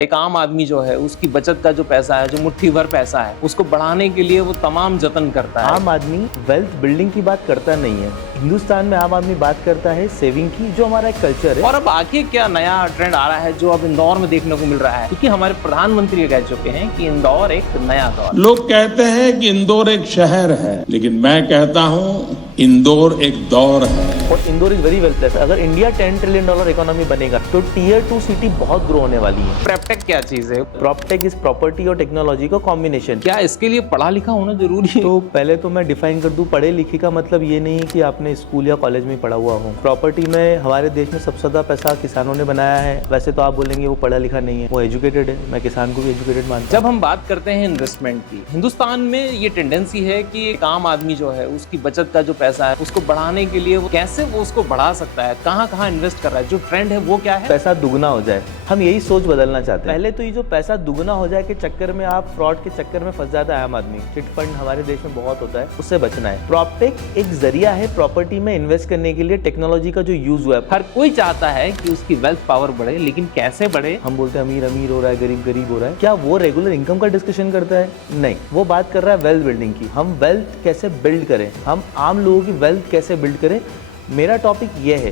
एक आम आदमी जो है उसकी बचत का जो पैसा है, जो मुट्ठी भर पैसा है, उसको बढ़ाने के लिए वो तमाम जतन करता है। आम आदमी वेल्थ बिल्डिंग की बात करता नहीं है। हिंदुस्तान में आम आदमी बात करता है सेविंग की, जो हमारा एक कल्चर है। और अब आगे क्या नया ट्रेंड आ रहा है जो अब इंदौर में देखने को मिल रहा है, क्योंकि हमारे प्रधानमंत्री ये कह चुके हैं कि इंदौर एक नया दौर। लोग कहते हैं कि इंदौर एक शहर है, लेकिन मैं कहता हूँ इंदौर एक दौर है। और Indore is very well placed. अगर इंडिया $10 ट्रिलियन इकोनॉमी बनेगा तो टीयर 2 सिटी बहुत ग्रो होने वाली है। प्रेपटेक क्या चीज है? प्रॉपटेक इज प्रॉपर्टी और टेक्नोलॉजी का कॉम्बिनेशन। क्या इसके लिए पढ़ा लिखा होना जरूरी है? तो पहले तो मैं डिफाइन कर दूं, पढ़े लिखे का मतलब ये नहीं कि आपने स्कूल या कॉलेज में पढ़ा हुआ हो। प्रॉपर्टी में हमारे देश में सबसे ज्यादा पैसा किसानों ने बनाया है। वैसे तो आप बोलेंगे वो पढ़ा लिखा नहीं है, वो एजुकेटेड है। मैं किसान को भी एजुकेटेड मानता हूं। जब हम बात करते हैं इन्वेस्टमेंट की, हिंदुस्तान में ये टेंडेंसी है कि एक आम आदमी जो है उसकी बचत का जो पैसा है उसको बढ़ाने के लिए वो कैसे वो उसको बढ़ा सकता है, कहाँ कहाँ इन्वेस्ट कर रहा है, जो ट्रेंड है वो क्या है? पैसा दुगना हो जाए, हम यही सोच बदलना चाहते हैं। पहले तो ये जो पैसा दुगना हो जाए के चक्कर में आप फ्रॉड के चक्कर में फंस जाता है आम आदमी। चिट फंड हमारे देश में बहुत होता है, उससे बचना है। प्रॉपटेक एक जरिया है प्रॉपर्टी में इन्वेस्ट करने के लिए। टेक्नोलॉजी का जो यूज हुआ है, हर कोई चाहता है कि उसकी वेल्थ पावर बढ़े, लेकिन कैसे बढ़े? हम बोलते हैं अमीर अमीर हो रहा है, गरीब गरीब हो रहा है। क्या वो रेगुलर इनकम का डिस्कशन करता है? नहीं, वो बात कर रहा है वेल्थ बिल्डिंग की। हम वेल्थ कैसे बिल्ड करें, हम आम लोगों की वेल्थ कैसे बिल्ड करें, मेरा टॉपिक ये है।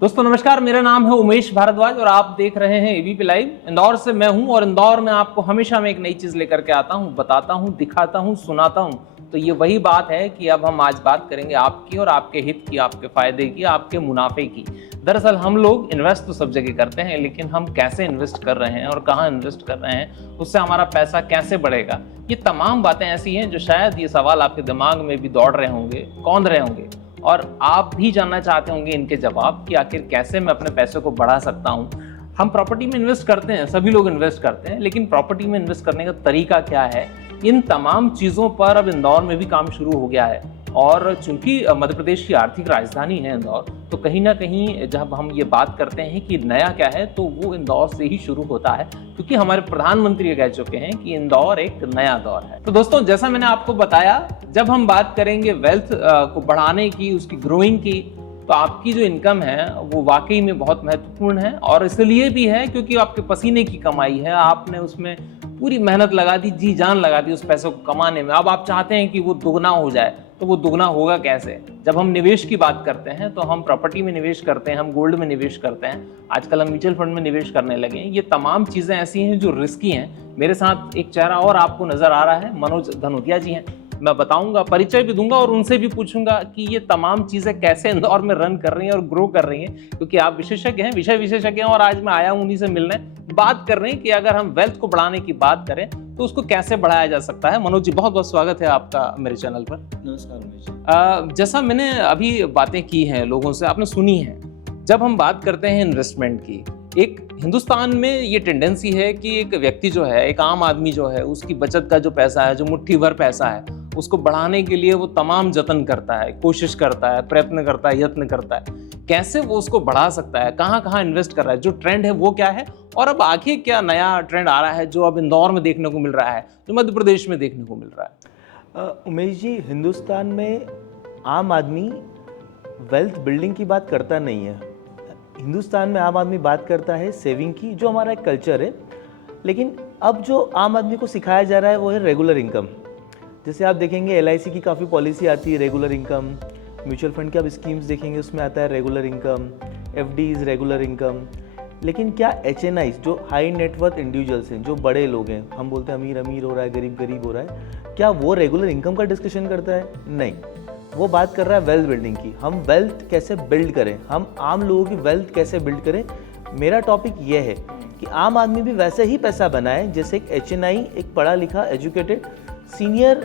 दोस्तों नमस्कार, मेरा नाम है उमेश भारद्वाज और आप देख रहे हैं एबीपी लाइव। इंदौर से मैं हूं और इंदौर में आपको हमेशा मैं एक नई चीज लेकर के आता हूं, बताता हूं, दिखाता हूं, सुनाता हूं। तो ये वही बात है कि अब हम आज बात करेंगे आपकी और आपके हित की, आपके फायदे की, आपके मुनाफे की। दरअसल हम लोग इन्वेस्ट तो सब जगह करते हैं, लेकिन हम कैसे इन्वेस्ट कर रहे हैं और कहाँ इन्वेस्ट कर रहे हैं, उससे हमारा पैसा कैसे बढ़ेगा, ये तमाम बातें ऐसी हैं जो शायद ये सवाल आपके दिमाग में भी दौड़ रहे होंगे, कौंध रहे होंगे, और आप भी जानना चाहते होंगे इनके जवाब कि आखिर कैसे मैं अपने पैसे को बढ़ा सकता हूँ। हम प्रॉपर्टी में इन्वेस्ट करते हैं, सभी लोग इन्वेस्ट करते हैं, लेकिन प्रॉपर्टी में इन्वेस्ट करने का तरीका क्या है, इन तमाम चीज़ों पर अब इंदौर में भी काम शुरू हो गया है। और चूंकि मध्य प्रदेश की आर्थिक राजधानी है इंदौर, तो कहीं ना कहीं जब हम ये बात करते हैं कि नया क्या है, तो वो इंदौर से ही शुरू होता है, क्योंकि हमारे प्रधानमंत्री ये कह चुके हैं कि इंदौर एक नया दौर है। तो दोस्तों, जैसा मैंने आपको बताया, जब हम बात करेंगे वेल्थ को बढ़ाने की, उसकी ग्रोइंग की, तो आपकी जो इनकम है वो वाकई में बहुत महत्वपूर्ण है। और इसलिए भी है क्योंकि आपके पसीने की कमाई है, आपने उसमें पूरी मेहनत लगा दी, जी जान लगा दी उस पैसे को कमाने में। अब आप चाहते हैं कि वो दुगना हो जाए, तो वो दुगना होगा कैसे? जब हम निवेश की बात करते हैं तो हम प्रॉपर्टी में निवेश करते हैं, हम गोल्ड में निवेश करते हैं, आजकल हम म्यूचुअल फंड में निवेश करने लगे हैं। ये तमाम चीज़ें ऐसी हैं जो रिस्की हैं। मेरे साथ एक चेहरा और आपको नजर आ रहा है, मनोज धनोतिया जी हैं। मैं बताऊंगा, परिचय भी दूंगा और उनसे भी पूछूंगा कि ये तमाम चीज़ें कैसे इंदौर में रन कर रही हैं और ग्रो कर रही हैं, क्योंकि आप विशेषज्ञ हैं, विषय विशेषज्ञ हैं। और आज मैं आया हूं उन्हीं से मिलने, बात कर रहे हैं कि अगर हम वेल्थ को बढ़ाने की बात करें तो उसको कैसे बढ़ाया जा सकता है। मनोज जी, बहुत बहुत स्वागत है आपका मेरे चैनल पर। नमस्कार उमेश। जैसा मैंने अभी बातें की हैं लोगों से, आपने सुनी है, जब हम बात करते हैं इन्वेस्टमेंट की, एक हिंदुस्तान में ये टेंडेंसी है कि एक व्यक्ति जो है, एक आम आदमी जो है, उसकी बचत का जो पैसा है, जो मुट्ठी भर पैसा है, उसको बढ़ाने के लिए वो तमाम जतन करता है, कोशिश करता है, प्रयत्न करता है, यत्न करता है। कैसे वो उसको बढ़ा सकता है, कहाँ कहाँ इन्वेस्ट कर रहा है, जो ट्रेंड है वो क्या है, और अब आगे क्या नया ट्रेंड आ रहा है जो अब इंदौर में देखने को मिल रहा है, जो मध्य प्रदेश में देखने को मिल रहा है? उमेश जी, हिंदुस्तान में आम आदमी वेल्थ बिल्डिंग की बात करता नहीं है। हिंदुस्तान में आम आदमी बात करता है सेविंग की, जो हमारा एक कल्चर है। लेकिन अब जो आम आदमी को सिखाया जा रहा है वो है रेगुलर इनकम। जैसे आप देखेंगे LIC की काफ़ी पॉलिसी आती है रेगुलर इनकम, म्यूचुअल फंड की आप स्कीम्स देखेंगे उसमें आता है regular income, FDs regular income. लेकिन क्या HNIs, जो हाई नेटवर्थ इंडिविजुअल्स हैं, जो बड़े लोग हैं, हम बोलते हैं अमीर अमीर हो रहा है, गरीब गरीब हो रहा है, क्या वो रेगुलर इनकम का डिस्कशन करता है? नहीं, वो बात कर रहा है वेल्थ बिल्डिंग की। हम वेल्थ कैसे बिल्ड करें, हम आम लोगों की वेल्थ कैसे बिल्ड करें, मेरा टॉपिक ये है कि आम आदमी भी वैसे ही पैसा बनाए जैसे एक HNI, एक पढ़ा लिखा एजुकेटेड सीनियर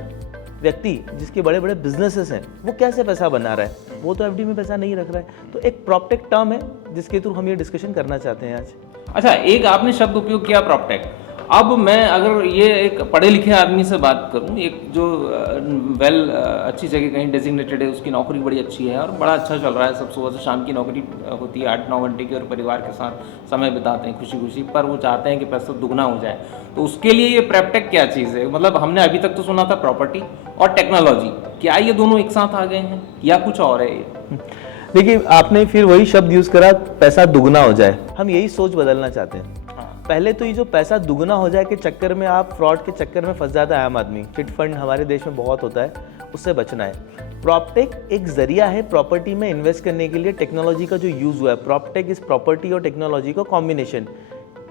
व्यक्ति जिसके बड़े बड़े बिजनेसेस हैं, वो कैसे पैसा बना रहा है। वो तो FD में पैसा नहीं रख रहा है। तो एक प्रॉपटेक टर्म है जिसके थ्रू हम ये डिस्कशन करना चाहते हैं आज। अच्छा, एक आपने शब्द उपयोग किया प्रॉपटेक। अब मैं अगर ये एक पढ़े लिखे आदमी से बात करूं, एक जो अच्छी जगह कहीं डेजिग्नेटेड है, उसकी नौकरी बड़ी अच्छी है और बड़ा अच्छा चल रहा है, सब सुबह से शाम की नौकरी होती है 8-9 घंटे की, और परिवार के साथ समय बिताते हैं खुशी खुशी, पर वो चाहते हैं कि पैसा दुगना हो जाए। तो उसके लिए ये प्रॉपटेक क्या चीज़ है? मतलब हमने अभी तक तो सुना था प्रॉपर्टी और टेक्नोलॉजी, क्या ये दोनों एक साथ आ गए हैं या कुछ और है ये? देखिए, आपने फिर वही शब्द यूज़ करा, पैसा दुगना हो जाए। हम यही सोच बदलना चाहते हैं। पहले तो ये जो पैसा दुगना हो जाए के चक्कर में, आप फ्रॉड के चक्कर में फंस जाता है आम आदमी। चिट फंड हमारे देश में बहुत होता है, उससे बचना है। प्रॉपटेक एक जरिया है प्रॉपर्टी में इन्वेस्ट करने के लिए। टेक्नोलॉजी का जो यूज़ हुआ है, प्रॉपटेक इस प्रॉपर्टी और टेक्नोलॉजी का कॉम्बिनेशन।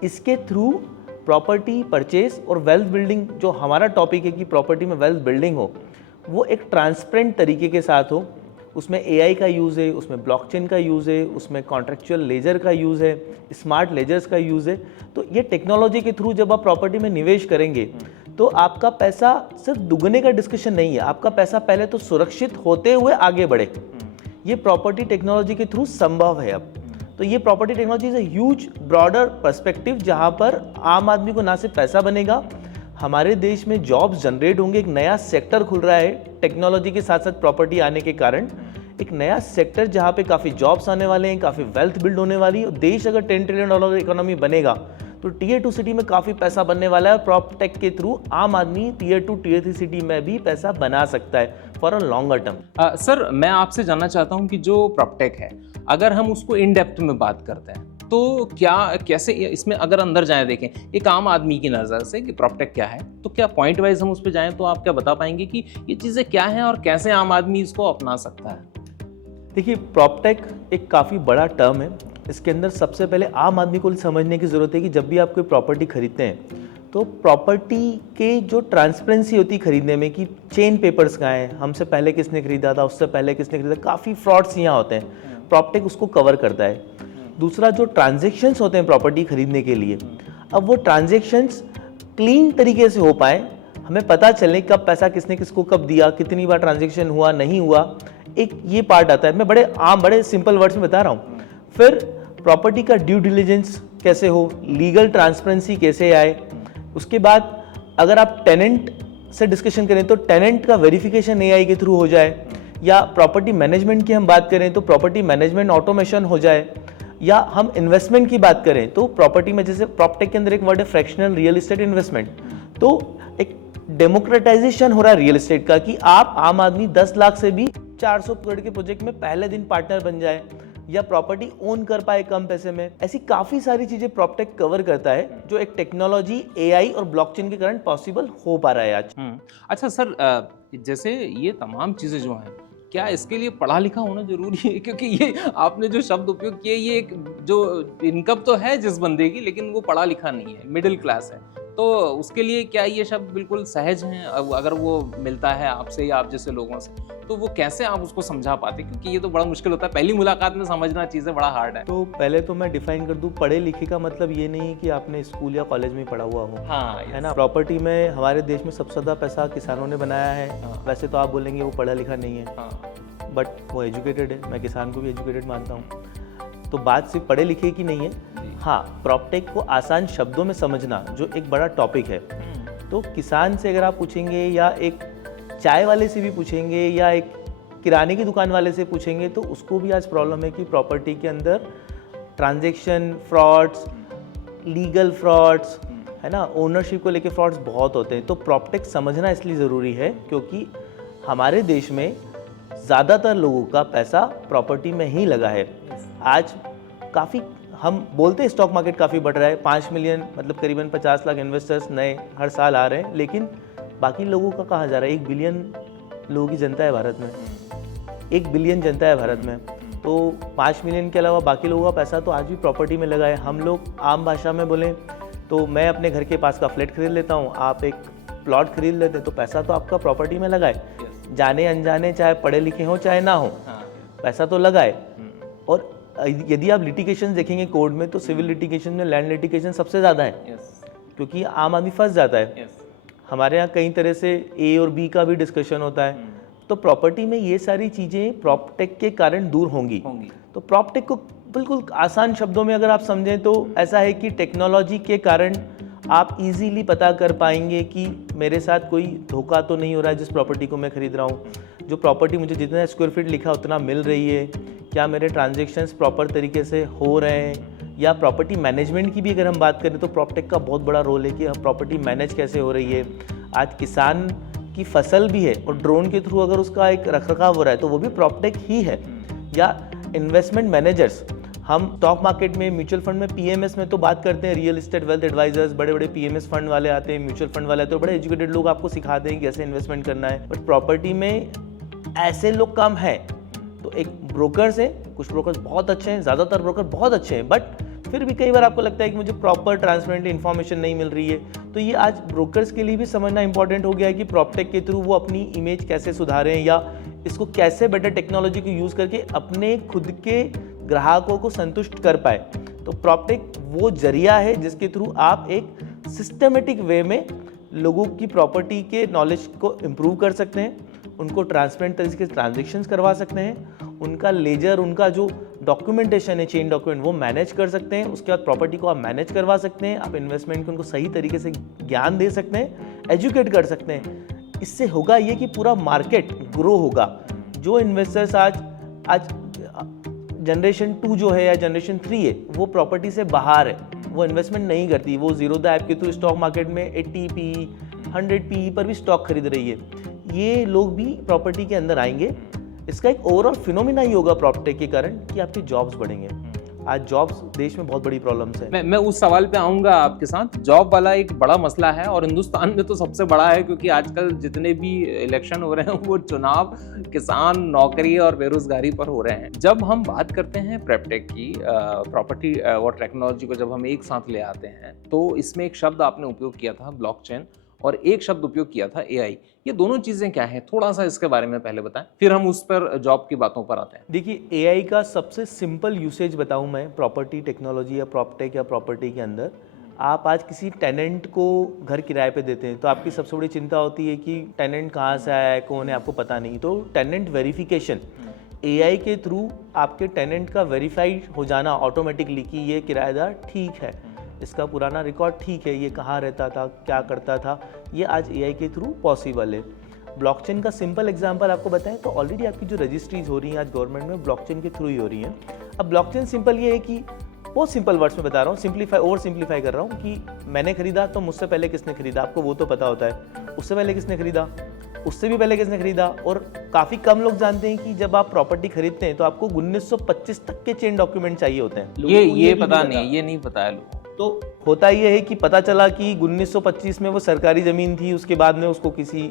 इसके थ्रू प्रॉपर्टी परचेज और वेल्थ बिल्डिंग, जो हमारा टॉपिक है कि प्रॉपर्टी में वेल्थ बिल्डिंग हो, वो एक ट्रांसपेरेंट तरीके के साथ हो। उसमें AI का यूज़ है, उसमें ब्लॉकचेन का यूज़ है, उसमें कॉन्ट्रेक्चुअल लेजर का यूज़ है, स्मार्ट लेजर्स का यूज़ है। तो ये टेक्नोलॉजी के थ्रू जब आप प्रॉपर्टी में निवेश करेंगे तो आपका पैसा सिर्फ दुगने का डिस्कशन नहीं है, आपका पैसा पहले तो सुरक्षित होते हुए आगे बढ़े। ये प्रॉपर्टी टेक्नोलॉजी के थ्रू संभव है अब। तो ये property technology is a huge broader perspective, जहाँ पर आम आदमी को ना सिर्फ पैसा बनेगा, हमारे देश में जॉब्स जनरेट होंगे। एक नया सेक्टर खुल रहा है टेक्नोलॉजी के साथ साथ प्रॉपर्टी आने के कारण, एक नया सेक्टर जहाँ पे काफ़ी जॉब्स आने वाले हैं, काफ़ी वेल्थ बिल्ड होने वाली है। देश अगर $10 ट्रिलियन इकोनॉमी बनेगा तो टीयर 2 सिटी में काफ़ी पैसा बनने वाला है। प्रॉपटेक के थ्रू आम आदमी टीयर 2 टीयर 3 सिटी में भी पैसा बना सकता है for a longer term. Sir, मैं आपसे जानना चाहता हूँ कि जो प्रॉपटेक है, अगर हम उसको इन डेप्थ में बात करते हैं तो क्या, कैसे इसमें अगर अंदर जाएं, देखें एक आम आदमी की नज़र से कि प्रॉपटेक क्या है, तो क्या पॉइंट वाइज हम उस पर जाएं तो आप क्या बता पाएंगे कि ये चीज़ें क्या हैं और कैसे आम आदमी इसको अपना सकता है? देखिए, प्रॉपटेक एक काफ़ी बड़ा टर्म है। इसके अंदर सबसे पहले आम आदमी को समझने की ज़रूरत है कि जब भी आप कोई प्रॉपर्टी खरीदते हैं तो प्रॉपर्टी के जो ट्रांसपेरेंसी होती है खरीदने में, कि चेन पेपर्स कहाँ हैं, हमसे पहले किसने खरीदा था, उससे पहले किसने खरीदा, काफ़ी फ्रॉड्स यहाँ होते हैं, प्रॉपटेक उसको कवर करता है। दूसरा, जो ट्रांजेक्शन्स होते हैं प्रॉपर्टी खरीदने के लिए, अब वो ट्रांजेक्शन्स क्लीन तरीके से हो पाए, हमें पता चले कब पैसा किसने किसको कब दिया, कितनी बार ट्रांजेक्शन हुआ नहीं हुआ, एक ये पार्ट आता है। मैं बड़े सिंपल वर्ड्स में बता रहा हूँ। फिर प्रॉपर्टी का ड्यू डिलिजेंस कैसे हो, लीगल ट्रांसपेरेंसी कैसे आए। उसके बाद अगर आप टेनेंट से डिस्कशन करें तो टेनेंट का वेरिफिकेशन AI के थ्रू हो जाए, या प्रॉपर्टी मैनेजमेंट की हम बात करें तो प्रॉपर्टी मैनेजमेंट ऑटोमेशन हो जाए, या हम इन्वेस्टमेंट की बात करें तो प्रॉपर्टी में, जैसे प्रॉपटेक के अंदर एक वर्ड है फ्रैक्शनल रियल एस्टेट इन्वेस्टमेंट, तो एक डेमोक्रेटाइजेशन हो रहा है रियल एस्टेट का, कि आप आम आदमी 10 लाख से भी 400 करोड़ के प्रोजेक्ट में पहले दिन पार्टनर बन जाए या प्रॉपर्टी ओन कर पाए कम पैसे में। ऐसी काफ़ी सारी चीज़ें प्रॉपटेक कवर करता है, जो एक टेक्नोलॉजी AI और ब्लॉकचेन के कारण पॉसिबल हो पा रहा है आज। अच्छा सर, जैसे ये तमाम चीज़ें जो हैं, क्या इसके लिए पढ़ा लिखा होना जरूरी है? क्योंकि ये आपने जो शब्द उपयोग किए, ये एक जो इनकम तो है जिस बंदे की, लेकिन वो पढ़ा लिखा नहीं है, मिडिल क्लास है, तो उसके लिए क्या ये शब्द बिल्कुल सहज हैं? अगर वो मिलता है आपसे या आप जैसे लोगों से, तो वो कैसे आप उसको समझा पाते? क्योंकि ये तो बड़ा मुश्किल होता है, पहली मुलाकात में समझना चीज़ें बड़ा हार्ड है। तो पहले तो मैं डिफाइन कर दूं, पढ़े लिखे का मतलब ये नहीं कि आपने स्कूल या कॉलेज में पढ़ा हुआ हो। हाँ, है ना। प्रॉपर्टी में हमारे देश में सबसे ज़्यादा पैसा किसानों ने बनाया है। वैसे तो आप बोलेंगे वो पढ़ा लिखा नहीं है, बट वो एजुकेटेड है। मैं किसान को भी एजुकेटेड मानता हूँ। तो बात सिर्फ पढ़े लिखे की नहीं है। हाँ, प्रॉपटेक को आसान शब्दों में समझना जो एक बड़ा टॉपिक है, तो किसान से अगर आप पूछेंगे या एक चाय वाले से भी पूछेंगे या एक किराने की दुकान वाले से पूछेंगे, तो उसको भी आज प्रॉब्लम है कि प्रॉपर्टी के अंदर ट्रांजैक्शन फ्रॉड्स, लीगल फ्रॉड्स, है ना, ओनरशिप को लेके फ्रॉड्स बहुत होते हैं। तो प्रॉपटेक समझना इसलिए ज़रूरी है क्योंकि हमारे देश में ज़्यादातर लोगों का पैसा प्रॉपर्टी में ही लगा है। आज काफ़ी, हम बोलते हैं स्टॉक मार्केट काफ़ी बढ़ रहा है, 5 मिलियन मतलब करीबन 50 लाख इन्वेस्टर्स नए हर साल आ रहे हैं, लेकिन बाकी लोगों का कहाँ जा रहा है? 1 बिलियन लोगों की जनता है भारत में, 1 बिलियन जनता है भारत में, तो 5 मिलियन के अलावा बाकी लोगों का पैसा तो आज भी प्रॉपर्टी में लगा है। हम लोग आम भाषा में बोलें तो मैं अपने घर के पास का फ्लैट खरीद लेता हूँ, आप एक प्लॉट खरीद लेते हैं, तो पैसा तो आपका प्रॉपर्टी में लगा है। जाने अनजाने, चाहे पढ़े लिखे हो चाहे ना हो, पैसा तो लगा है। और यदि आप लिटिगेशन देखेंगे कोर्ट में, तो सिविल लिटिगेशन में लैंड लिटिगेशन सबसे ज़्यादा है, क्योंकि आम आदमी फंस जाता है। हमारे यहाँ कई तरह से A और B का भी डिस्कशन होता है, तो प्रॉपर्टी में ये सारी चीज़ें प्रॉपटेक के कारण दूर होंगी। तो प्रॉपटेक को बिल्कुल आसान शब्दों में अगर आप समझें तो ऐसा है कि टेक्नोलॉजी के कारण आप इजीली पता कर पाएंगे कि मेरे साथ कोई धोखा तो नहीं हो रहा है जिस प्रॉपर्टी को मैं खरीद रहा हूँ, जो प्रॉपर्टी मुझे जितना स्क्वायर फीट लिखा उतना मिल रही है, क्या मेरे ट्रांजेक्शन्स प्रॉपर तरीके से हो रहे हैं, या प्रॉपर्टी मैनेजमेंट की भी अगर हम बात करें तो प्रॉपटेक का बहुत बड़ा रोल है कि प्रॉपर्टी मैनेज कैसे हो रही है। आज किसान की फसल भी है और ड्रोन के थ्रू अगर उसका एक रखरखाव हो रहा है तो वो भी प्रॉपटेक ही है। या इन्वेस्टमेंट मैनेजर्स, हम स्टॉक मार्केट में, म्यूचुअल फंड में, पीएमएस में तो बात करते हैं, रियल एस्टेट वेल्थ एडवाइजर्स, बड़े बड़े पीएमएस फंड वाले आते हैं, म्यूचुअल फंड वाले आते हैं, बड़े एजुकेटेड लोग आपको सिखाते हैं कैसे इन्वेस्टमेंट करना है। बट प्रॉपर्टी में ऐसे लोग कम है। तो एक ब्रोकर्स है, कुछ ब्रोकर्स बहुत अच्छे हैं, ज़्यादातर ब्रोकर बहुत अच्छे हैं, बट फिर भी कई बार आपको लगता है कि मुझे प्रॉपर ट्रांसपेरेंटली इन्फॉर्मेशन नहीं मिल रही है। तो ये आज ब्रोकर्स के लिए भी समझना इंपॉर्टेंट हो गया है कि प्रॉपटेक के थ्रू वो अपनी इमेज कैसे सुधारें या इसको कैसे बेटर टेक्नोलॉजी को यूज़ करके अपने खुद के ग्राहकों को संतुष्ट कर पाए। तो प्रॉपटेक वो जरिया है जिसके थ्रू आप एक सिस्टमेटिक वे में लोगों की प्रॉपर्टी के नॉलेज को इम्प्रूव कर सकते हैं, उनको ट्रांसपेरेंट तरीके से ट्रांजेक्शन्स करवा सकते हैं, उनका लेजर, उनका जो डॉक्यूमेंटेशन है, चेन डॉक्यूमेंट, वो मैनेज कर सकते हैं। उसके बाद प्रॉपर्टी को आप मैनेज करवा सकते हैं, आप इन्वेस्टमेंट को उनको सही तरीके से ज्ञान दे सकते हैं, एजुकेट कर सकते हैं। इससे होगा ये कि पूरा मार्केट ग्रो होगा। जो इन्वेस्टर्स आज जनरेशन 2 जो है या जनरेशन 3 है, वो प्रॉपर्टी से बाहर है, वो इन्वेस्टमेंट नहीं करती, वो ज़ीरोधा ऐप के थ्रू स्टॉक मार्केट में 80 PE 100 PE पर भी स्टॉक खरीद रही है। ये लोग भी प्रॉपर्टी के अंदर आएंगे। इसका एक ओवरऑल फिनोमिना ही होगा प्रॉपटेक के कारण कि आपके जॉब्स बढ़ेंगे। आज जॉब्स देश में बहुत बड़ी प्रॉब्लम्स है। मैं उस सवाल पे आऊंगा आपके साथ। जॉब वाला एक बड़ा मसला है और हिंदुस्तान में तो सबसे बड़ा है, क्योंकि आजकल जितने भी इलेक्शन हो रहे हैं वो चुनाव, किसान, नौकरी और बेरोजगारी पर हो रहे हैं। जब हम बात करते हैं प्रॉपटेक की, प्रॉपर्टी और टेक्नोलॉजी को जब हम एक साथ ले आते हैं, तो इसमें एक शब्द आपने उपयोग किया था ब्लॉकचेन, और एक शब्द उपयोग किया था एआई। ये दोनों चीजें क्या है, थोड़ा सा इसके बारे में पहले बताएं, फिर हम उस पर जॉब की बातों पर आते हैं। देखिए, एआई का सबसे सिंपल यूसेज बताऊं मैं प्रॉपर्टी टेक्नोलॉजी या प्रॉपटेक या प्रॉपर्टी के अंदर। आप आज किसी टेनेंट को घर किराए पे देते हैं तो आपकी सबसे बड़ी चिंता होती है कि टेनेंट कहाँ से आया है, कौन है, आपको पता नहीं। तो टेनेंट वेरिफिकेशन एआई के थ्रू आपके टेनेंट का वेरीफाइड हो जाना ऑटोमेटिकली कि ये किराएदार ठीक है, इसका पुराना रिकॉर्ड ठीक है, ये कहाँ रहता था, क्या करता था, ये आज एआई के थ्रू पॉसिबल है। ब्लॉकचेन का सिंपल एग्जांपल आपको बताएं तो ऑलरेडी आपकी जो रजिस्ट्रीज हो रही हैं आज गवर्नमेंट में, ब्लॉकचेन के थ्रू ही हो रही हैं। अब ब्लॉकचेन सिंपल ये है कि बहुत सिंपल वर्ड्स में बता रहा हूँ, ओवर सिंप्लीफाई कर रहा हूँ कि मैंने खरीदा तो मुझसे पहले किसने खरीदा, आपको वो तो पता होता है। उससे पहले किसने खरीदा, उससे भी पहले किसने खरीदा। और काफ़ी कम लोग जानते हैं कि जब आप प्रॉपर्टी खरीदते हैं तो आपको 1925 तक के चेन डॉक्यूमेंट चाहिए होते हैं। ये पता नहीं, ये नहीं पता है लोगों। तो होता ये है कि पता चला कि 1925 में वो सरकारी ज़मीन थी, उसके बाद में उसको किसी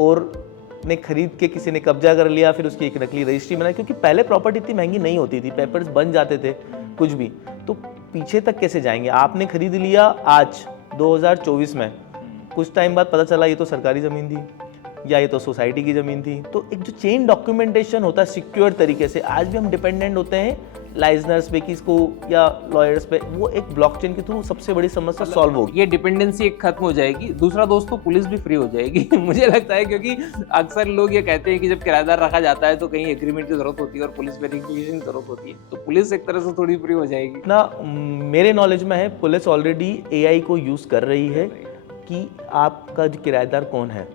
और ने खरीद के किसी ने कब्जा कर लिया, फिर उसकी एक नकली रजिस्ट्री बनाई, क्योंकि पहले प्रॉपर्टी इतनी महंगी नहीं होती थी, पेपर्स बन जाते थे कुछ भी। तो पीछे तक कैसे जाएंगे, आपने खरीद लिया आज 2024 में, कुछ टाइम बाद पता चला ये तो सरकारी ज़मीन थी या ये तो सोसाइटी की ज़मीन थी। तो एक जो चेन डॉक्यूमेंटेशन होता है सिक्योर तरीके से, आज भी हम डिपेंडेंट होते हैं लाइजनर्स पे किसको या लॉयर्स पे, वो एक ब्लॉकचेन के थ्रू सबसे बड़ी समस्या सॉल्व होगी। ये डिपेंडेंसी एक खत्म हो जाएगी। दूसरा दोस्तों, पुलिस भी फ्री हो जाएगी मुझे लगता है, क्योंकि अक्सर लोग ये कहते हैं कि जब किराएदार रखा जाता है तो कहीं एग्रीमेंट की जरूरत होती है और पुलिस वेरिफिकेशन की जरूरत होती है, तो पुलिस एक तरह से थोड़ी फ्री हो जाएगी ना। मेरे नॉलेज में है पुलिस ऑलरेडी एआई को यूज़ कर रही है कि आपका जो किराएदार कौन है।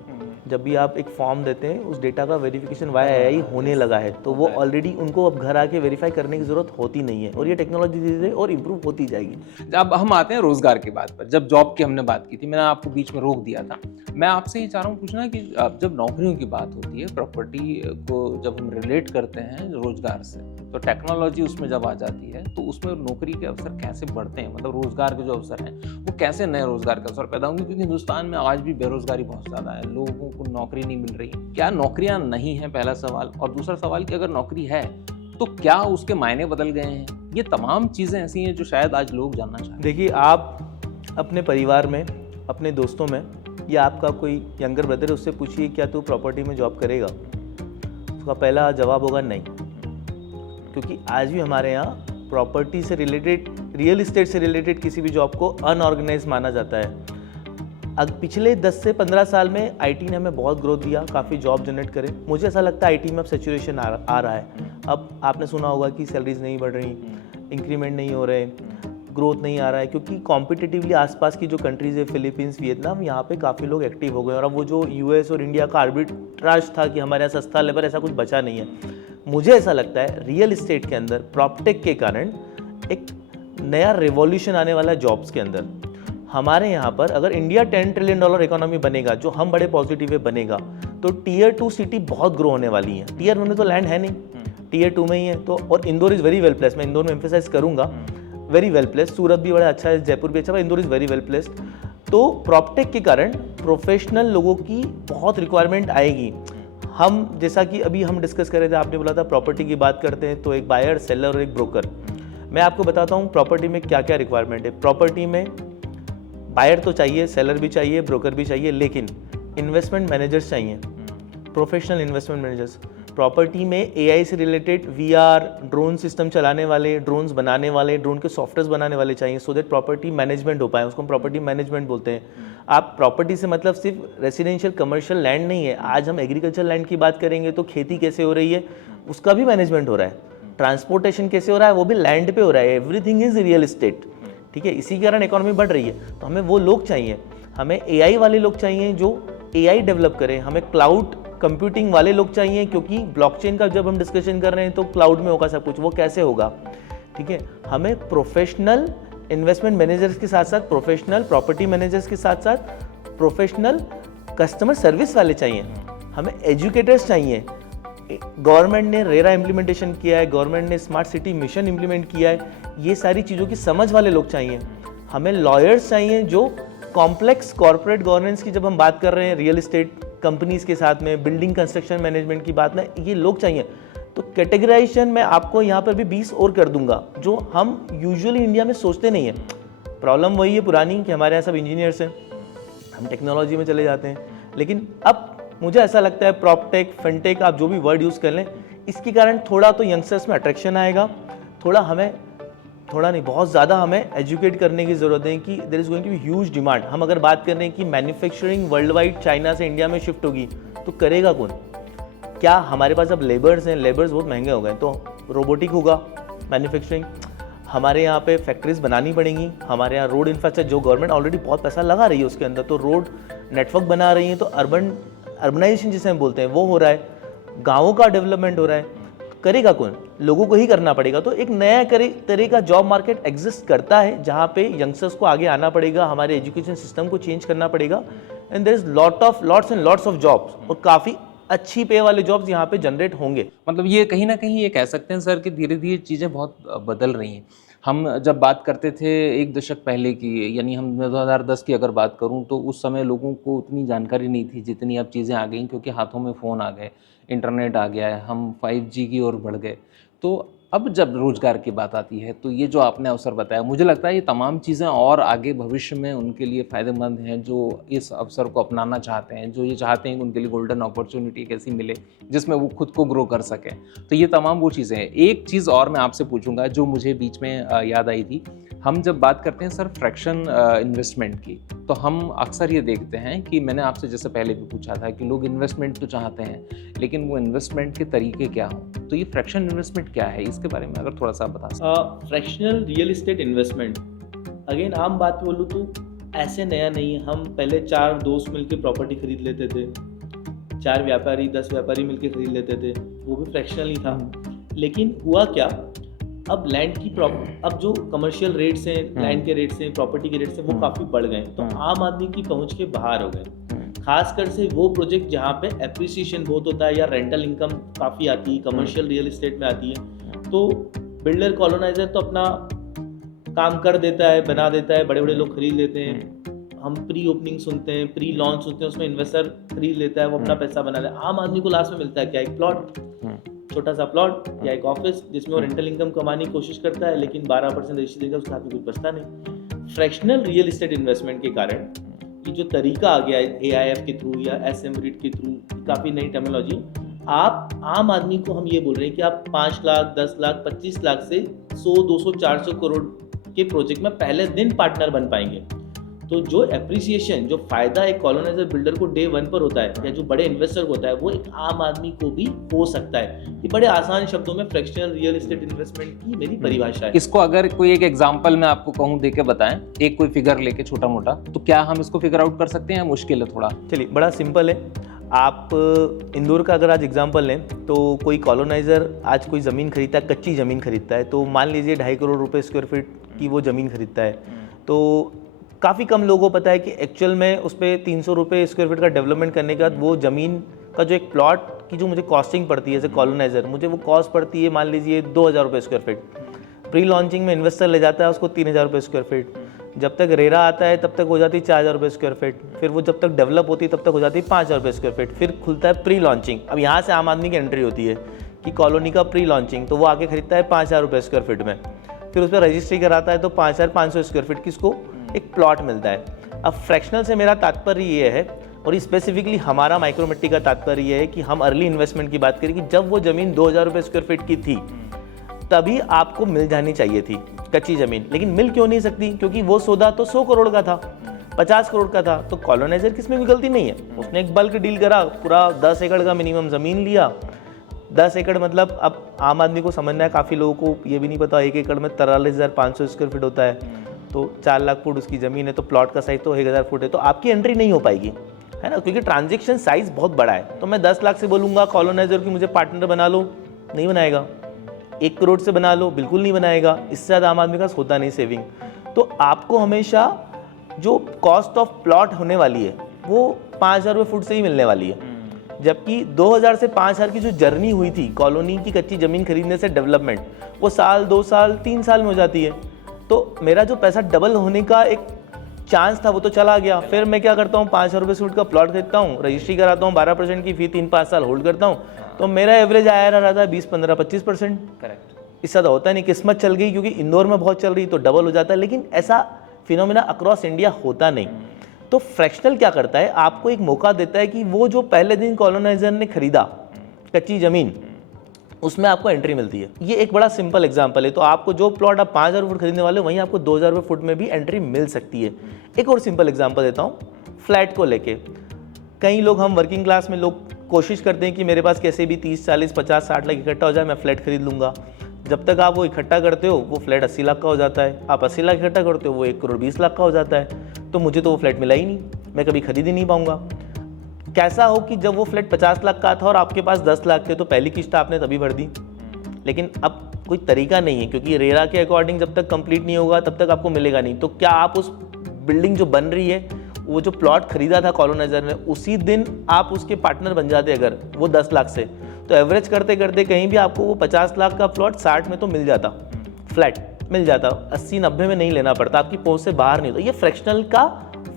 जब भी आप एक फॉर्म देते हैं उस डेटा का वेरिफिकेशन वाया एआई होने लगा है, तो वो ऑलरेडी उनको अब घर आके वेरीफाई करने की जरूरत होती नहीं है, और ये टेक्नोलॉजी धीरे धीरे और इम्प्रूव होती जाएगी। अब हम आते हैं रोजगार की बात पर। जब जॉब की हमने बात की थी, मैंने आपको बीच में रोक दिया था। मैं आपसे ये चाह रहा हूँ पूछना कि जब नौकरियों की बात होती है, प्रॉपर्टी को जब हम रिलेट करते हैं रोजगार से, तो टेक्नोलॉजी उसमें जब आ जाती है तो उसमें नौकरी के अवसर कैसे बढ़ते हैं, मतलब रोजगार के जो अवसर हैं वो कैसे नए रोजगार के अवसर पैदा होंगे, क्योंकि हिंदुस्तान में आज भी बेरोजगारी बहुत ज़्यादा है, लोगों को नौकरी नहीं मिल रही। क्या नौकरियां नहीं है, पहला सवाल। और दूसरा सवाल कि अगर नौकरी है तो क्या उसके मायने बदल गए हैं। ये तमाम चीज़ें ऐसी हैं जो शायद आज लोग जानना चाहते हैं। देखिए, आप अपने परिवार में, अपने दोस्तों में, या आपका कोई यंगर ब्रदर है, उससे पूछिए क्या तू प्रॉपर्टी में जॉब करेगा, उसका पहला जवाब होगा नहीं। क्योंकि आज भी हमारे यहाँ प्रॉपर्टी से रिलेटेड, रियल इस्टेट से रिलेटेड किसी भी जॉब को अनऑर्गेनाइज माना जाता है। अब पिछले 10 से 15 साल में आईटी ने हमें बहुत ग्रोथ दिया, काफ़ी जॉब जनरेट करे। मुझे ऐसा लगता है आईटी में अब सैचुरेशन आ रहा है। अब आपने सुना होगा कि सैलरीज नहीं बढ़ रही, इंक्रीमेंट नहीं हो रहे, ग्रोथ नहीं आ रहा है, क्योंकि कॉम्पिटिटिवली आसपास की जो कंट्रीज़ है, फिलीपींस, वियतनाम, यहाँ पे काफ़ी लोग एक्टिव हो गए। और अब वो जो यूएस और इंडिया का आर्बिट्राज था कि हमारे यहाँ सस्ता लेबर, ऐसा कुछ बचा नहीं है। मुझे ऐसा लगता है रियल इस्टेट के अंदर प्रॉपटेक के कारण एक नया रिवॉल्यूशन आने वाला है जॉब्स के अंदर। हमारे यहाँ पर अगर इंडिया $10 ट्रिलियन इकोनॉमी बनेगा, जो हम बड़े पॉजिटिव वे बनेगा, तो टीयर 2 सिटी बहुत ग्रो होने वाली है। टीयर 1 में तो लैंड है नहीं, टियर 2 में ही है। तो और Indore is very well place, मैं इंदौर में एम्फेसाइज करूँगा, वेरी वेल प्लेस। सूरत भी बड़ा अच्छा है, जयपुर भी अच्छा है, Indore is very well place. तो प्रॉपटेक के कारण प्रोफेशनल लोगों की बहुत रिक्वायरमेंट आएगी। हम जैसा कि अभी हम डिस्कस कर रहे थे, आपने बोला था प्रॉपर्टी की बात करते हैं तो एक बायर, सेलर और एक ब्रोकर। मैं आपको बताता हूँ प्रॉपर्टी में क्या क्या रिक्वायरमेंट है। प्रॉपर्टी में बायर तो चाहिए, सेलर भी चाहिए, ब्रोकर भी चाहिए, लेकिन इन्वेस्टमेंट मैनेजर्स चाहिए, प्रोफेशनल इन्वेस्टमेंट मैनेजर्स। प्रॉपर्टी में एआई से रिलेटेड वीआर, ड्रोन सिस्टम चलाने वाले, ड्रोन्स बनाने वाले, ड्रोन के सॉफ्टवेयर बनाने वाले चाहिए, सो दैट प्रॉपर्टी मैनेजमेंट हो पाए। उसको हम प्रॉपर्टी मैनेजमेंट बोलते हैं। आप प्रॉपर्टी से मतलब सिर्फ रेसिडेंशियल कमर्शियल लैंड नहीं है। आज हम एग्रीकल्चर लैंड की बात करेंगे तो खेती कैसे हो रही है उसका भी मैनेजमेंट हो रहा है, ट्रांसपोर्टेशन कैसे हो रहा है वो भी लैंड पे हो रहा है, एवरीथिंग इज रियल इस्टेट। ठीक है, इसी के कारण इकोनॉमी बढ़ रही है। तो हमें वो लोग चाहिए, हमें एआई वाले लोग चाहिए जो एआई डेवलप करें, हमें क्लाउड कंप्यूटिंग वाले लोग चाहिए, क्योंकि ब्लॉकचेन का जब हम डिस्कशन कर रहे हैं तो क्लाउड में होगा सब कुछ, वो कैसे होगा। ठीक है, हमें प्रोफेशनल इन्वेस्टमेंट मैनेजर्स के साथ साथ, प्रोफेशनल प्रॉपर्टी मैनेजर्स के साथ साथ प्रोफेशनल कस्टमर सर्विस वाले चाहिए, हमें एजुकेटर्स चाहिए। गवर्नमेंट ने रेरा इम्प्लीमेंटेशन किया है, गवर्नमेंट ने स्मार्ट सिटी मिशन इम्प्लीमेंट किया है, ये सारी चीज़ों की समझ वाले लोग चाहिए। हमें लॉयर्स चाहिए जो कॉम्प्लेक्स कॉर्पोरेट गवर्नेंस की जब हम बात कर रहे हैं रियल इस्टेट कंपनीज के साथ में, बिल्डिंग कंस्ट्रक्शन मैनेजमेंट की बात में, ये लोग चाहिए। तो कैटेगराइजेशन मैं आपको यहाँ पर भी 20 और कर दूंगा जो हम यूजुअली इंडिया में सोचते नहीं है। प्रॉब्लम वही है पुरानी कि हमारे यहाँ सब इंजीनियर्स हैं, हम टेक्नोलॉजी में चले जाते हैं। लेकिन अब मुझे ऐसा लगता है प्रॉपटेक, फिनटेक, आप जो भी वर्ड यूज़ कर लें, इसके कारण थोड़ा तो यंगस्टर्स में अट्रैक्शन आएगा, थोड़ा नहीं बहुत ज़्यादा हमें एजुकेट करने की ज़रूरत है कि there is going to be huge demand. हम अगर बात कर रहे हैं कि मैन्युफैक्चरिंग वर्ल्ड वाइड चाइना से इंडिया में शिफ्ट होगी तो करेगा कौन? क्या हमारे पास अब लेबर्स हैं? लेबर्स बहुत महंगे हो गए, तो रोबोटिक होगा मैन्युफैक्चरिंग। हमारे यहाँ पे फैक्ट्रीज बनानी पड़ेंगी, हमारे यहाँ रोड इंफ्रास्ट्रक्चर जो गवर्नमेंट ऑलरेडी बहुत पैसा लगा रही है उसके अंदर, तो रोड नेटवर्क बना रही है, तो अर्बनाइजेशन जिसे हम बोलते हैं वो हो रहा है, गाँवों का डेवलपमेंट हो रहा है। करेगा कौन? लोगों को ही करना पड़ेगा। तो एक नया तरह का जॉब मार्केट एग्जिस्ट करता है जहाँ पे यंगस्टर्स को आगे आना पड़ेगा, हमारे एजुकेशन सिस्टम को चेंज करना पड़ेगा, and there is lots and lots of jobs, और काफ़ी अच्छी पे वाले जॉब्स यहाँ पे जनरेट होंगे। मतलब ये कहीं ना कहीं ये कह सकते हैं सर कि धीरे धीरे चीज़ें बहुत बदल रही हैं। हम जब बात करते थे एक दशक पहले की, यानी हम 2010 की अगर बात करूं, तो उस समय लोगों को उतनी जानकारी नहीं थी जितनी अब चीज़ें आ गई, क्योंकि हाथों में फ़ोन आ गए, इंटरनेट आ गया है, हम 5G की ओर बढ़ गए। तो अब जब रोज़गार की बात आती है तो ये जो आपने अवसर बताया, मुझे लगता है ये तमाम चीज़ें और आगे भविष्य में उनके लिए फ़ायदेमंद हैं, जो इस अवसर को अपनाना चाहते हैं, जो ये चाहते हैं कि उनके लिए गोल्डन अपॉर्चुनिटी कैसी मिले जिसमें वो खुद को ग्रो कर सकें। तो ये तमाम वो चीज़ें हैं। एक चीज़ और मैं आपसे पूछूंगा जो मुझे बीच में याद आई थी। हम जब बात करते हैं सर फ्रैक्शन इन्वेस्टमेंट की, तो हम अक्सर ये देखते हैं कि मैंने आपसे जैसे पहले भी पूछा था कि लोग इन्वेस्टमेंट तो चाहते हैं, लेकिन वो इन्वेस्टमेंट के तरीके क्या हों। तो ये फ्रैक्शन इन्वेस्टमेंट क्या है, इसके बारे में अगर थोड़ा सा बता सकते। Fractional real estate investment, again आम बात बोलूँ तो ऐसे नया नहीं है। हम पहले 4 दोस्त मिलकर प्रॉपर्टी खरीद लेते थे, 4 व्यापारी 10 व्यापारी मिलकर खरीद लेते थे, वो भी फ्रैक्शनल ही था। लेकिन हुआ क्या, अब लैंड की अब जो कमर्शियल रेट्स हैं, लैंड के रेट्स हैं, प्रॉपर्टी के रेट्स हैं, वो काफ़ी बढ़ गए, तो आम आदमी की पहुंच के बाहर हो गए। खासकर से वो प्रोजेक्ट जहाँ पे एप्रिसिएशन बहुत होता है या रेंटल इनकम काफ़ी आती है, कमर्शियल रियल इस्टेट में आती है, तो बिल्डर कॉलोनाइजर तो अपना काम कर देता है, बना देता है, बड़े बड़े लोग खरीद लेते हैं। हम प्री ओपनिंग सुनते हैं, प्री लॉन्च सुनते हैं, उसमें इन्वेस्टर खरीद लेता है, वो अपना पैसा बना लेता है। आम आदमी को लास्ट में मिलता है क्या? एक प्लॉट, छोटा सा प्लॉट या एक ऑफिस जिसमें वो रेंटल इनकम कमाने की कोशिश करता है, लेकिन 12% रजिस्ट्री देगा, उसके हाथ में कुछ बचता नहीं। फ्रैक्शनल रियल इस्टेट इन्वेस्टमेंट के कारण ये जो तरीका आ गया है AIF के थ्रू या SM REIT के थ्रू, काफ़ी नई टेक्नोलॉजी, आप आम आदमी को हम ये बोल रहे हैं कि आप 5 लाख 10 लाख 25 लाख से 100 200 400 करोड़ के प्रोजेक्ट में पहले दिन पार्टनर बन पाएंगे। तो जो एप्रिसिएशन, जो फायदा एक कॉलोनाइजर बिल्डर को डे 1 पर होता है, या जो बड़े इन्वेस्टर को होता है, वो एक आम आदमी को भी हो सकता है। ये बड़े आसान शब्दों में फ्रैक्शनल रियल एस्टेट इन्वेस्टमेंट की मेरी परिभाषा है। इसको अगर कोई एक एग्जांपल मैं आपको कहूँ देके बताएं, एक कोई फिगर लेके छोटा मोटा, तो क्या हम इसको फिगर आउट कर सकते हैं? मुश्किल है थोड़ा। चलिए, बड़ा सिंपल है। आप इंदौर का अगर आज एग्जांपल लें, तो कोई कॉलोनाइजर आज कोई ज़मीन खरीदता है, कच्ची ज़मीन खरीदता है, तो मान लीजिए 2.5 करोड़ रुपए स्क्वायर फीट की वो ज़मीन खरीदता है, तो काफ़ी कम लोगों को पता है कि एक्चुअल में उस पर 300 रुपये स्क्वायर फीट का डेवलपमेंट करने के बाद वो ज़मीन का जो एक प्लॉट की जो मुझे कॉस्टिंग पड़ती है एज ए कॉलोनाइजर, मुझे वो कॉस्ट पड़ती है मान लीजिए 2,000 रुपये स्क्वायर फीट। प्री लॉन्चिंग में इन्वेस्टर ले जाता है उसको 3,000 रुपये स्क्वायर फीट। जब तक रेरा आता है तब तक हो जाती है 4,000 रुपये स्क्वायर फीट। फिर वो जब तक डेवलप होती है तब तक हो जाती है 5,000 रुपये स्क्वायर फीट। फिर खुलता है प्री लॉन्चिंग। अब यहाँ से आम आदमी की एंट्री होती है कि कॉलोनी का प्री लॉन्चिंग, तो वो आके खरीदता है 5,000 रुपये स्क्वायर फीट में। फिर उस पर रजिस्ट्री कराता है तो 5,500 स्क्वायर फीट की उसको एक प्लॉट मिलता है। अब फ्रैक्शनल से मेरा तात्पर्य ये है, और स्पेसिफिकली हमारा माइक्रोमिट्टी का तात्पर्य ये है कि हम अर्ली इन्वेस्टमेंट की बात करें कि जब वो ज़मीन 2,000 रुपये स्क्वायर फीट की थी तभी आपको मिल जानी चाहिए थी कच्ची ज़मीन। लेकिन मिल क्यों नहीं सकती? क्योंकि वो सौदा तो 100 करोड़ का था, 50 करोड़ का था। तो कॉलोनाइजर की इसमें कोई गलती नहीं है, उसने एक बल्क डील करा, पूरा 10 एकड़ का मिनिमम ज़मीन लिया। 10 एकड़ मतलब अब आम आदमी को समझना है, काफ़ी लोगों को ये भी नहीं पता 1 एकड़ में 43,500 स्क्वायर फीट होता है, तो 4 लाख फुट उसकी ज़मीन है, तो प्लॉट का साइज तो 1,000 फुट है, तो आपकी एंट्री नहीं हो पाएगी, है ना, क्योंकि ट्रांजेक्शन साइज बहुत बड़ा है। तो मैं 10 लाख से बोलूँगा कॉलोनाइजर की मुझे पार्टनर बना लो, नहीं बनाएगा। 1 करोड़ से बना लो, बिल्कुल नहीं बनाएगा। इससे ज़्यादा आम आदमी का होता नहीं सेविंग। तो आपको हमेशा जो कॉस्ट ऑफ प्लॉट होने वाली है वो 5,000 रुपये फुट से ही मिलने वाली है, जबकि 2,000 से 5,000 की जो जर्नी हुई थी कॉलोनी की कच्ची ज़मीन खरीदने से डेवलपमेंट, वो साल, 2 साल, 3 साल में हो जाती है। तो मेरा जो पैसा डबल होने का एक चांस था वो तो चला गया। फिर मैं क्या करता हूँ, 5,000 रुपये फुट का प्लॉट खरीदता हूँ, रजिस्ट्री कराता हूँ, 12% की फी 3-5 साल होल्ड करता हूँ, तो मेरा एवरेज आया रहता है 20-15-25%। करेक्ट। इससे ज़्यादा होता नहीं। किस्मत चल गई क्योंकि इंदौर में बहुत चल रही तो डबल हो जाता है, लेकिन ऐसा फिनोमिना अक्रॉस इंडिया होता नहीं। तो फ्रैक्शनल क्या करता है, आपको एक मौका देता है कि वो जो पहले दिन कॉलोनाइजर ने खरीदा कच्ची ज़मीन, उसमें आपको एंट्री मिलती है। ये एक बड़ा सिंपल एग्जांपल है। तो आपको जो प्लॉट आप 5,000 फुट खरीदने वाले हो वहीं आपको 2,000 रुपये फुट में भी एंट्री मिल सकती है। एक और सिंपल एग्जांपल देता हूँ फ्लैट को लेके। कई लोग, हम वर्किंग क्लास में लोग कोशिश करते हैं कि मेरे पास कैसे भी 30, 40, 50, 60 लाख इकट्ठा हो जाए, मैं फ्लैट खरीद लूँगा। जब तक आप वो इकट्ठा करते हो वो फ्लैट 80 लाख का हो जाता है। आप 80 लाख इकट्ठा करते हो वो 1 करोड़ 20 लाख का हो जाता है। तो मुझे तो वो फ्लैट मिला ही नहीं, मैं कभी खरीद ही नहीं पाऊंगा। कैसा हो कि जब वो फ्लैट 50 लाख का था और आपके पास 10 लाख थे, तो पहली किस्त आपने तभी भर दी, लेकिन अब कोई तरीका नहीं है, क्योंकि रेरा के अकॉर्डिंग जब तक कंप्लीट नहीं होगा तब तक आपको मिलेगा नहीं। तो क्या आप उस बिल्डिंग जो बन रही है, वो जो प्लॉट खरीदा था कॉलोनाइजर ने, उसी दिन आप उसके पार्टनर बन जाते अगर वो 10 लाख से, तो एवरेज करते करते कहीं भी आपको वो 50 लाख का प्लॉट 60 में तो मिल जाता, फ्लैट मिल जाता, 80-90 में नहीं लेना पड़ता, आपकी पहुंच से बाहर नहीं होता। ये फ्रैक्शनल का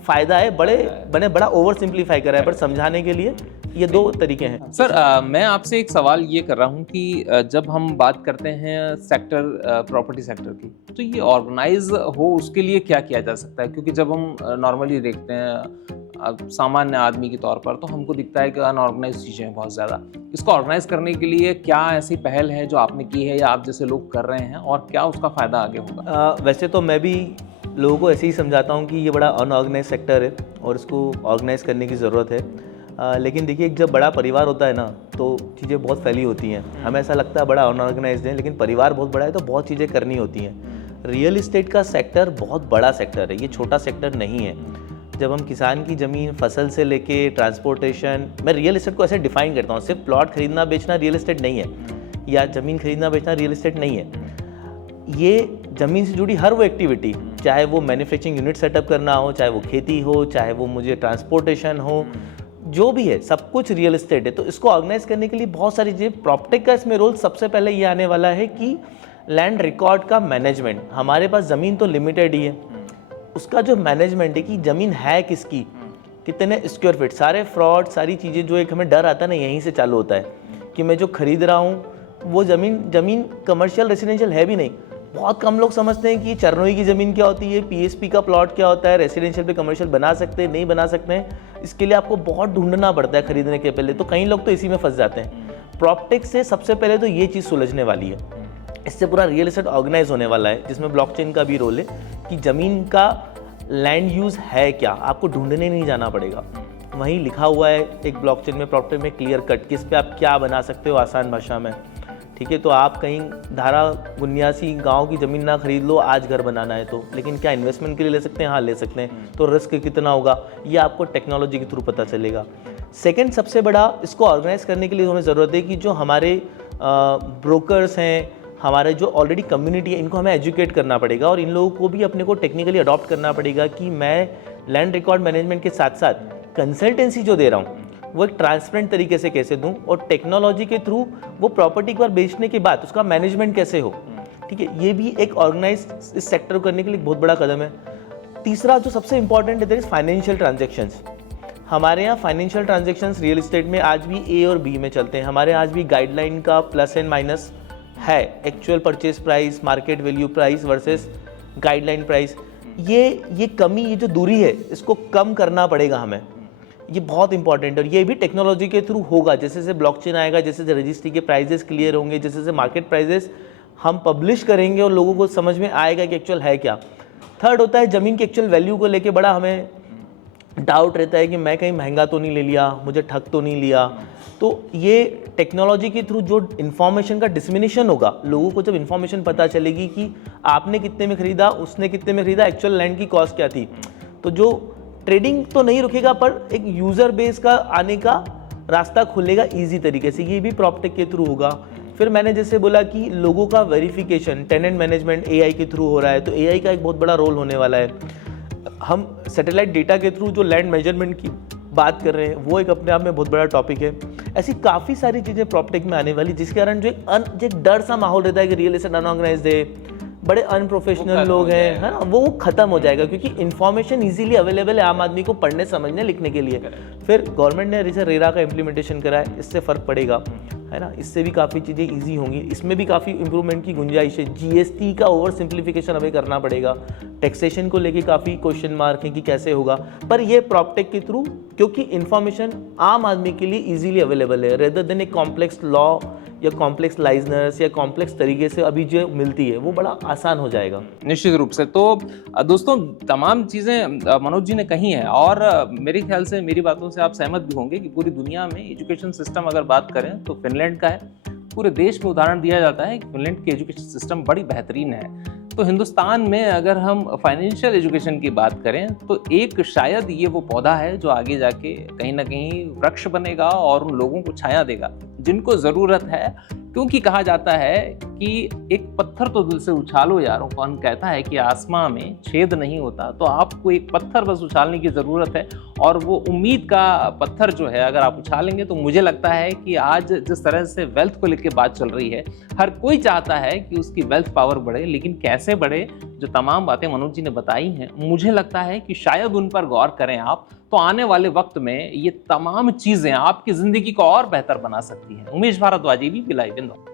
फायदा है। बड़ा ओवर सिंप्लीफाई करा है, पर समझाने के लिए ये 2 तरीके हैं। सर मैं आपसे एक सवाल ये कर रहा हूँ कि जब हम बात करते हैं सेक्टर, प्रॉपर्टी सेक्टर की, तो ये ऑर्गेनाइज हो उसके लिए क्या किया जा सकता है? क्योंकि जब हम नॉर्मली देखते हैं सामान्य आदमी के तौर पर, तो हमको दिखता है कि अनऑर्गेनाइज चीज़ें हैं बहुत ज़्यादा। इसको ऑर्गेनाइज करने के लिए क्या ऐसी पहल है जो आपने की है या आप जैसे लोग कर रहे हैं, और क्या उसका फ़ायदा आगे होगा? वैसे तो मैं भी लोगों को ऐसे ही समझाता हूँ कि ये बड़ा अनऑर्गेनाइज सेक्टर है और इसको ऑर्गेनाइज करने की ज़रूरत है। लेकिन देखिए, जब बड़ा परिवार होता है ना, तो चीज़ें बहुत फैली होती हैं। हमें ऐसा लगता है बड़ा अनऑर्गेनाइज्ड है, लेकिन परिवार बहुत बड़ा है तो बहुत चीज़ें करनी होती हैं। रियल इस्टेट का सेक्टर बहुत बड़ा सेक्टर है, ये छोटा सेक्टर नहीं है। जब हम किसान की ज़मीन, फसल से लेके ट्रांसपोर्टेशन, मैं रियल इस्टेट को ऐसे डिफाइन करता हूँ, सिर्फ प्लॉट खरीदना बेचना रियल इस्टेट नहीं है, या ज़मीन खरीदना बेचना रियल इस्टेट नहीं है। ये ज़मीन से जुड़ी हर वो एक्टिविटी, चाहे वो मैन्युफैक्चरिंग यूनिट सेटअप करना हो, चाहे वो खेती हो, चाहे वो मुझे ट्रांसपोर्टेशन हो, जो भी है सब कुछ रियल इस्टेट है। तो इसको ऑर्गेनाइज करने के लिए बहुत सारी चीज़ें, प्रॉपर्टेक का इसमें रोल सबसे पहले ये आने वाला है कि लैंड रिकॉर्ड का मैनेजमेंट। हमारे पास ज़मीन तो लिमिटेड ही है, उसका जो मैनेजमेंट है कि ज़मीन है किसकी, कितने स्क्वायर फीट, सारे फ्रॉड, सारी चीज़ें जो एक हमें डर आता है ना, यहीं से चालू होता है कि मैं जो खरीद रहा हूँ वो ज़मीन कमर्शियल रेसिडेंशियल है भी नहीं। बहुत कम लोग समझते हैं कि चरनोई की ज़मीन क्या होती है, पीएसपी का प्लॉट क्या होता है, रेसिडेंशियल पे कमर्शियल बना सकते हैं नहीं बना सकते हैं, इसके लिए आपको बहुत ढूंढना पड़ता है खरीदने के पहले। तो कई लोग तो इसी में फंस जाते हैं। प्रॉपर्टेक से सबसे पहले तो ये चीज़ सुलझने वाली है, इससे पूरा रियल एस्टेट ऑर्गेनाइज होने वाला है, जिसमें ब्लॉकचेन का भी रोल है कि ज़मीन का लैंड यूज़ है क्या, आपको ढूंढने नहीं जाना पड़ेगा, वहीं लिखा हुआ है एक ब्लॉकचेन में, प्रॉपर्टी में क्लियर कट, किस पे आप क्या बना सकते हो आसान भाषा में। ठीक है, तो आप कहीं धारा 79 गांव की ज़मीन ना खरीद लो, आज घर बनाना है तो, लेकिन क्या इन्वेस्टमेंट के लिए ले सकते हैं? हाँ ले सकते हैं। तो रिस्क कितना होगा ये आपको टेक्नोलॉजी के थ्रू पता चलेगा। सेकंड सबसे बड़ा, इसको ऑर्गेनाइज करने के लिए हमें ज़रूरत है कि जो हमारे ब्रोकर्स हैं, हमारे जो ऑलरेडी कम्युनिटी है, इनको हमें एजुकेट करना पड़ेगा और इन लोगों को भी अपने को टेक्निकली अडॉप्ट करना पड़ेगा कि मैं लैंड रिकॉर्ड मैनेजमेंट के साथ साथ कंसल्टेंसी जो दे रहा हूँ वो एक ट्रांसपेरेंट तरीके से कैसे दूं, और टेक्नोलॉजी के थ्रू वो प्रॉपर्टी एक बार बेचने के बाद उसका मैनेजमेंट कैसे हो, ठीक है, ये भी एक ऑर्गेनाइज इस सेक्टर को करने के लिए बहुत बड़ा कदम है। तीसरा जो सबसे इंपॉर्टेंट है दैट इज फाइनेंशियल ट्रांजेक्शंस। हमारे यहाँ फाइनेंशियल ट्रांजेक्शंस रियल एस्टेट में आज भी ए और बी में चलते हैं। हमारे आज भी गाइडलाइन का प्लस एंड माइनस है, actual purchase price, market value price versus guideline price. ये कमी, ये जो दूरी है, इसको कम करना पड़ेगा हमें, ये बहुत इंपॉर्टेंट है। और ये भी टेक्नोलॉजी के थ्रू होगा, जैसे से ब्लॉकचेन आएगा, जैसे से रजिस्ट्री के प्राइजेस क्लियर होंगे, जैसे से मार्केट प्राइजेस हम पब्लिश करेंगे और लोगों को समझ में आएगा कि एक्चुअल है क्या। थर्ड होता है ज़मीन की एक्चुअल वैल्यू को लेके बड़ा हमें डाउट रहता है कि मैं कहीं महंगा तो नहीं ले लिया, मुझे ठग तो नहीं लिया। तो ये टेक्नोलॉजी के थ्रू जो इन्फॉर्मेशन का डिसमिनेशन होगा, लोगों को जब इन्फॉर्मेशन पता चलेगी कि आपने कितने में ख़रीदा, उसने कितने में ख़रीदा, एक्चुअल लैंड की कॉस्ट क्या थी, तो जो ट्रेडिंग तो नहीं रुकेगा पर एक यूज़र बेस का आने का रास्ता खुलेगा ईजी तरीके से। ये भी प्रॉपटेक के थ्रू होगा। फिर मैंने जैसे बोला कि लोगों का वेरिफिकेशन, टेनेंट मैनेजमेंट एआई के थ्रू हो रहा है, तो एआई का एक बहुत बड़ा रोल होने वाला है। हम सैटेलाइट डेटा के थ्रू जो लैंड मेजरमेंट की बात कर रहे हैं, वो एक अपने आप में बहुत बड़ा टॉपिक है। ऐसी काफ़ी सारी चीज़ें प्रॉपटेक में आने वाली, जिसके कारण जो एक डर सा माहौल रहता है कि रियल एस्टेट अनऑर्गेनाइज्ड है, बड़े अनप्रोफेशनल लोग हैं, है ना, वो खत्म हो जाएगा, क्योंकि इन्फॉर्मेशन इजीली अवेलेबल है आम आदमी को पढ़ने, समझने, लिखने के लिए। फिर गवर्नमेंट ने जैसे रेरा का इम्प्लीमेंटेशन करा है, इससे फ़र्क पड़ेगा, है ना, इससे भी काफ़ी चीज़ें इजी होंगी, इसमें भी काफ़ी इंप्रूवमेंट की गुंजाइश है। जीएसटी का ओवर सिंप्लीफिकेशन हमें करना पड़ेगा, टैक्सेशन को लेके काफ़ी क्वेश्चन मार्क है कि कैसे होगा, पर ये प्रॉपटेक के थ्रू, क्योंकि इन्फॉर्मेशन आम आदमी के लिए इजीली अवेलेबल है, रेदर देन एक कॉम्प्लेक्स लॉ या कॉम्प्लेक्स लाइजनर्स या कॉम्प्लेक्स तरीके से अभी जो मिलती है, वो बड़ा आसान हो जाएगा। निश्चित रूप से। तो दोस्तों, तमाम चीज़ें मनोज जी ने कही हैं, और मेरे ख्याल से मेरी बातों से आप सहमत भी होंगे कि पूरी दुनिया में एजुकेशन सिस्टम अगर बात करें तो फिनलैंड का है। पूरे देश में उदाहरण दिया जाता है कि फिनलैंड की एजुकेशन सिस्टम बड़ी बेहतरीन है। तो हिंदुस्तान में अगर हम फाइनेंशियल एजुकेशन की बात करें तो एक शायद ये वो पौधा है जो आगे जाके कहीं ना कहीं वृक्ष बनेगा और उन लोगों को छाया देगा जिनको ज़रूरत है। क्योंकि कहा जाता है कि एक पत्थर तो दिल से उछालो यारों, कौन कहता है कि आसमां में छेद नहीं होता, तो आपको एक पत्थर बस उछालने की ज़रूरत है। और वो उम्मीद का पत्थर जो है अगर आप उछालेंगे, तो मुझे लगता है कि आज जिस तरह से वेल्थ को लेकर बात चल रही है, हर कोई चाहता है कि उसकी वेल्थ पावर बढ़े, लेकिन कैसे बढ़े, जो तमाम बातें मनोज जी ने बताई हैं, मुझे लगता है कि शायद उन पर गौर करें आप, तो आने वाले वक्त में ये तमाम चीज़ें आपकी ज़िंदगी को और बेहतर बना सकती हैं। Umesh Bhardwaj, ABP live, Indore.